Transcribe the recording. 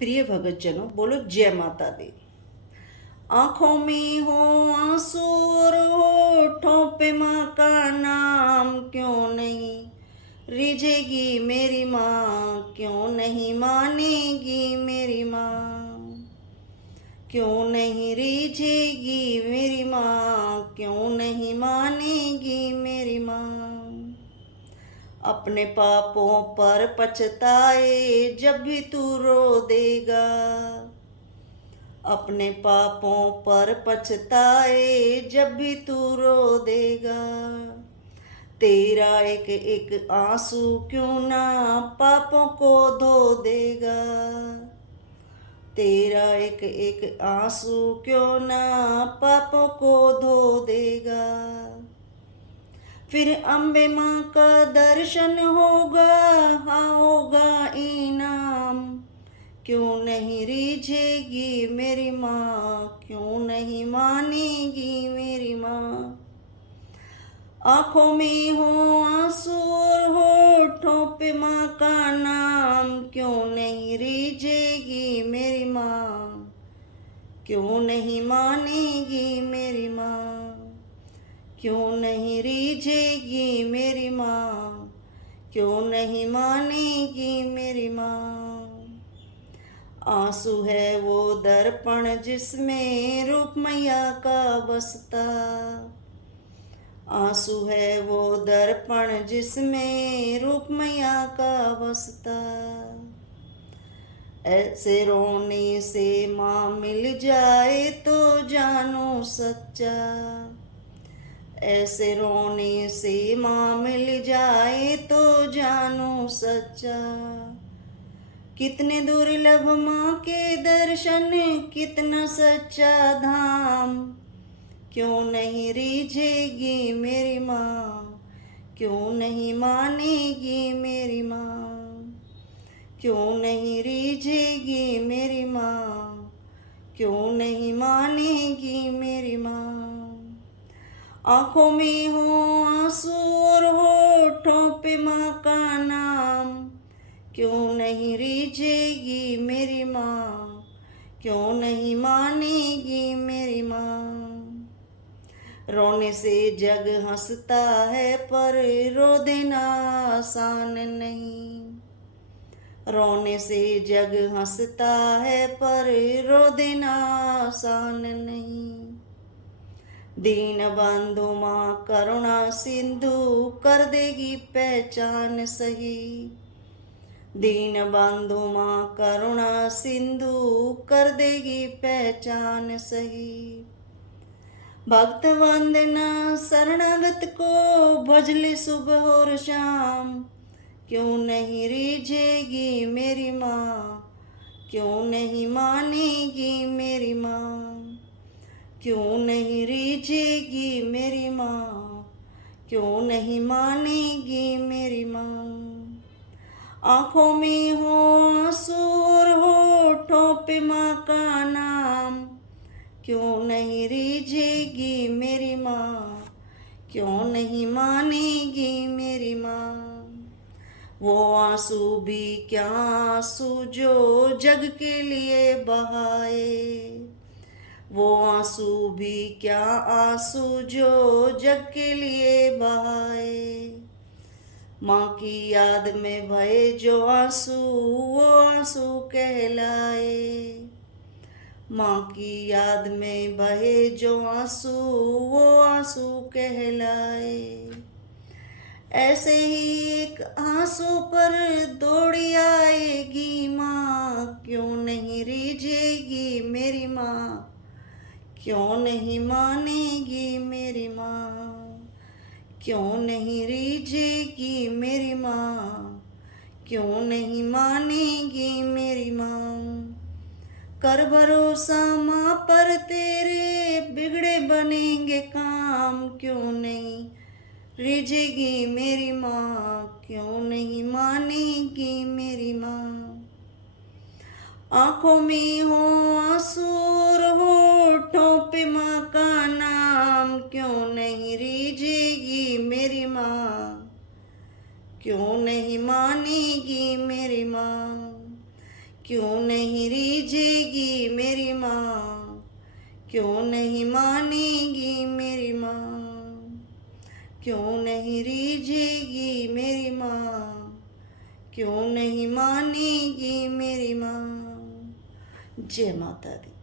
प्रिय भगतजनों, बोलो जय माता दी। आंखों में हो आंसू और होठों पे माँ का नाम, क्यों नहीं रिझेगी मेरी माँ, क्यों नहीं मानेगी मेरी माँ, क्यों नहीं रिझेगी मेरी माँ, क्यों नहीं मानेगी मेरी माँ। अपने पापों पर पछताए जब भी तू रो देगा, अपने पापों पर पछताए जब भी तू रो देगा। तेरा एक एक आंसू क्यों ना पापों को धो देगा, तेरा एक एक आंसू क्यों ना पापों को धो देगा। फिर अम्बे माँ का दर्शन होगा, हाँ होगा इनाम, क्यों नहीं रिझेगी मेरी माँ, क्यों नहीं मानेगी मेरी माँ। आंखों में हो आंसू और होठों पे माँ का नाम, क्यों नहीं रिझेगी मेरी माँ, क्यों नहीं मानेगी मेरी माँ, क्यों नहीं रिझेगी मेरी माँ, क्यों नहीं मानेगी मेरी माँ। आंसू है वो दर्पण जिसमें रूप मैया का बसता, आंसू है वो दर्पण जिसमें रूप मैया का बसता। ऐसे रोने से माँ मिल जाए तो जानो सच्चा, ऐसे रोने से माँ मिल जाए तो जानो सच्चा। कितने दुर्लभ माँ के दर्शन, कितना सच्चा धाम, क्यों नहीं रिझेगी मेरी माँ, क्यों नहीं मानेगी मेरी माँ, क्यों नहीं रिझेगी मेरी माँ, क्यों नहीं मानेगी मेरी माँ। आंखों में हो आंसू और होठों पे माँ का नाम, क्यों नहीं रिझेगी मेरी माँ, क्यों नहीं मानेगी मेरी माँ। रोने से जग हंसता है पर रो देना आसान नहीं, रोने से जग हंसता है पर रो देना आसान नहीं। दीन बंधु माँ करुणा सिंधु कर देगी पहचान सही, दीन बंधु माँ करुणा सिंधु कर देगी पहचान सही। भक्त वंदना शरणागत को भजले सुबह और शाम, क्यों नहीं रिझेगी मेरी माँ, क्यों नहीं मानेगी मेरी माँ, क्यों नहीं रिझेगी मेरी माँ, क्यों नहीं मानेगी मेरी माँ। आंखों में हो आंसू और होठों पे माँ का नाम, क्यों नहीं रिझेगी मेरी माँ, क्यों नहीं मानेगी मेरी माँ। वो आंसू भी क्या आंसू जो जग के लिए बहाए, वो आंसू भी क्या आंसू जो जग के लिए बहाए। माँ की याद में भये जो आंसू वो आंसू कहलाए, माँ की याद में बहे जो आंसू वो आंसू कहलाए। ऐसे ही एक आंसू पर दौड़ी आएगी माँ, क्यों नहीं रिझेगी मेरी माँ, क्यों नहीं मानेगी मेरी माँ, क्यों नहीं रिझेगी मेरी माँ, क्यों नहीं मानेगी मेरी माँ। कर भरोसा माँ पर तेरे बिगड़े बनेंगे काम, क्यों नहीं रिझेगी मेरी माँ, क्यों नहीं मानेगी मेरी माँ। आंखों में हो आंसू और होठों पे माँ का नाम, क्यों नहीं रिझेगी मेरी माँ, क्यों नहीं मानेगी मेरी माँ, क्यों नहीं रीझेगी मेरी माँ, क्यों नहीं मानेगी मेरी माँ, क्यों नहीं रीझेगी मेरी माँ, क्यों नहीं मानेगी मेरी माँ। जय माता दी।